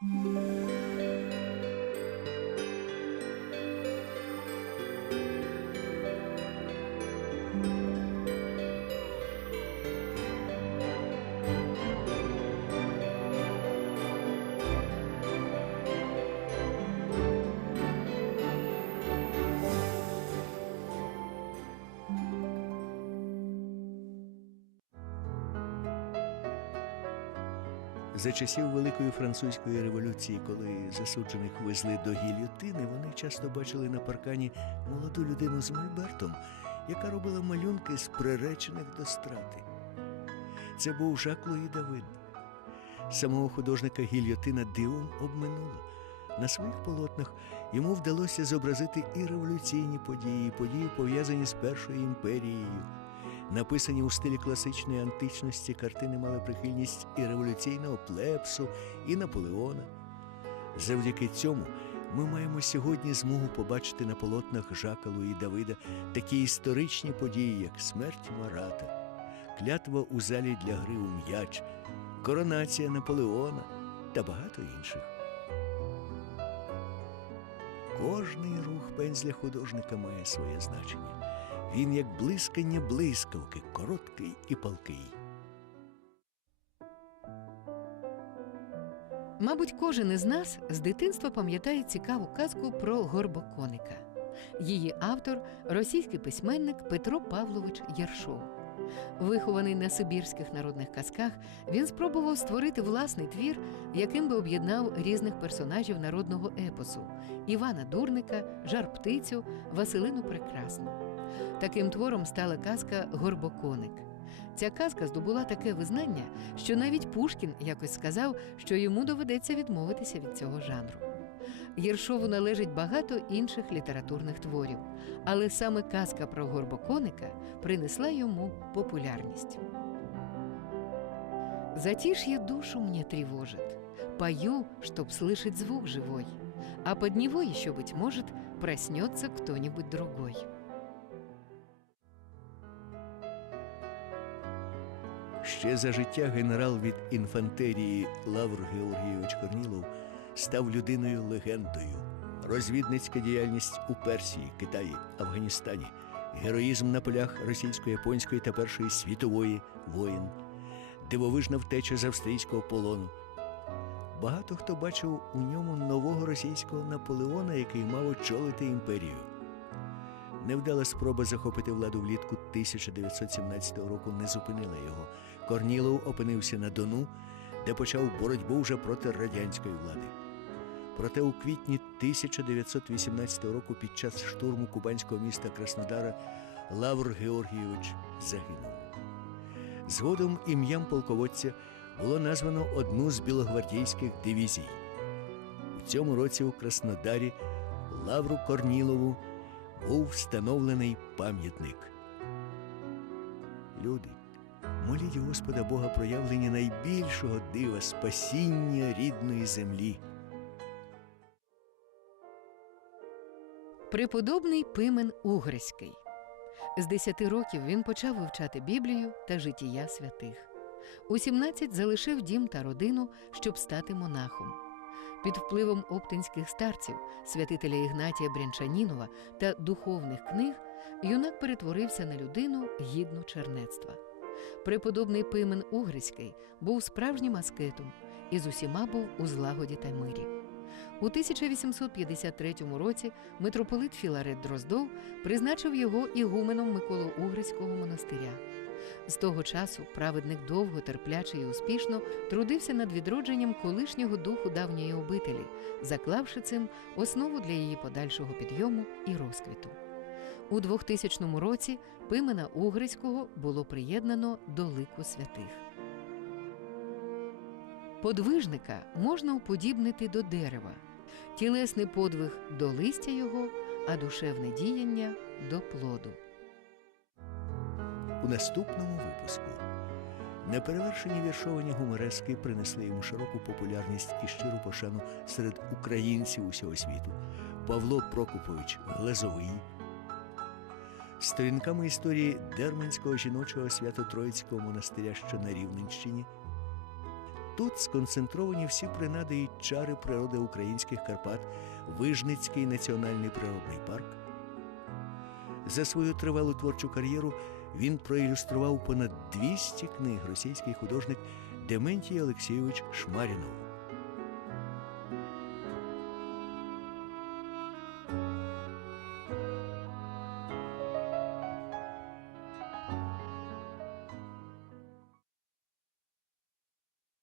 Música За часів Великої французької революції, коли засуджених везли до гільйотини, вони часто бачили на паркані молоду людину з мольбертом, яка робила малюнки з приречених до страти. Це був Жак Луї Давид. Самого художника гільйотина дивом обминула. На своїх полотнах йому вдалося зобразити і революційні події, і події, пов'язані з першою імперією. Написані у стилі класичної античності картини мали прихильність і революційного плепсу, і Наполеона. Завдяки цьому ми маємо сьогодні змогу побачити на полотнах Жака Луї Давида такі історичні події, як смерть Марата, клятва у залі для гри у м'яч, коронація Наполеона та багато інших. Кожний рух пензля художника має своє значення. Він як блискання блискавки, короткий і палкий. Мабуть, кожен із нас з дитинства пам'ятає цікаву казку про горбоконика. Її автор російський письменник Петро Павлович Єршов. Вихований на сибірських народних казках, він спробував створити власний твір, яким би об'єднав різних персонажів народного епосу Івана Дурника, Жар Птицю, Василину Прекрасну. Таким твором стала казка Горбоконик. Ця казка здобула таке визнання, що навіть Пушкін якось сказав, що йому доведеться відмовитися від цього жанру. Єршову належить багато інших літературних творів, але саме казка про горбоконика принесла йому популярність. Затишье душу мне тревожит. Пою, чтоб слышать звук живой. А под него еще, быть может, проснется кто-нибудь другой. Ще за життя генерал від інфантерії Лавр Георгійович Корнілов став людиною легендою. Розвідницька діяльність у Персії, Китаї, Афганістані, героїзм на полях російсько-японської та Першої світової воєн, дивовижна втеча з австрійського полону. Багато хто бачив у ньому нового російського Наполеона, який мав очолити імперію. Невдала спроба захопити владу влітку 1917 року не зупинила його. Корнілов опинився на Дону, де почав боротьбу вже проти радянської влади. Проте у квітні 1918 року під час штурму кубанського міста Краснодара Лавр Георгійович загинув. Згодом ім'ям полководця було названо одну з білогвардійських дивізій. У цьому році у Краснодарі Лавру Корнілову був встановлений пам'ятник. Люди, моліть Господа Бога проявлення найбільшого дива спасіння рідної землі. Преподобний Пимен Угрський. З 10 років він почав вивчати Біблію та життя святих. У 17 залишив дім та родину, щоб стати монахом. Під впливом оптинських старців, святителя Ігнатія Брянчанінова та духовних книг, юнак перетворився на людину гідну чернецтва. Преподобний Пимен Угрський був справжнім аскетом і з усіма був у злагоді та мирі. У 1853 році митрополит Філарет Дроздов призначив його ігуменом Миколо-Угрського монастиря. З того часу праведник довго, терпляче і успішно трудився над відродженням колишнього духу давньої обителі, заклавши цим основу для її подальшого підйому і розквіту. У 2000 році Пимена Угрицького було приєднано до лику святих. Подвижника можна уподібнити до дерева, тілесний подвиг до листя його, а душевне діяння до плоду. У наступному випуску неперевершені віршовані гуморески принесли йому широку популярність і щиру пошану серед українців усього світу. Павло Прокопович Глазовий. Сторінками історії Дерманського жіночого свято-троїцького монастиря, що на Рівненщині, Тут сконцентровані всі принади і чари природи українських Карпат, Вижницький національний природний парк. За свою тривалу творчу кар'єру він проілюстрував понад 200 книг російський художник Дементій Олексійович Шмарінов.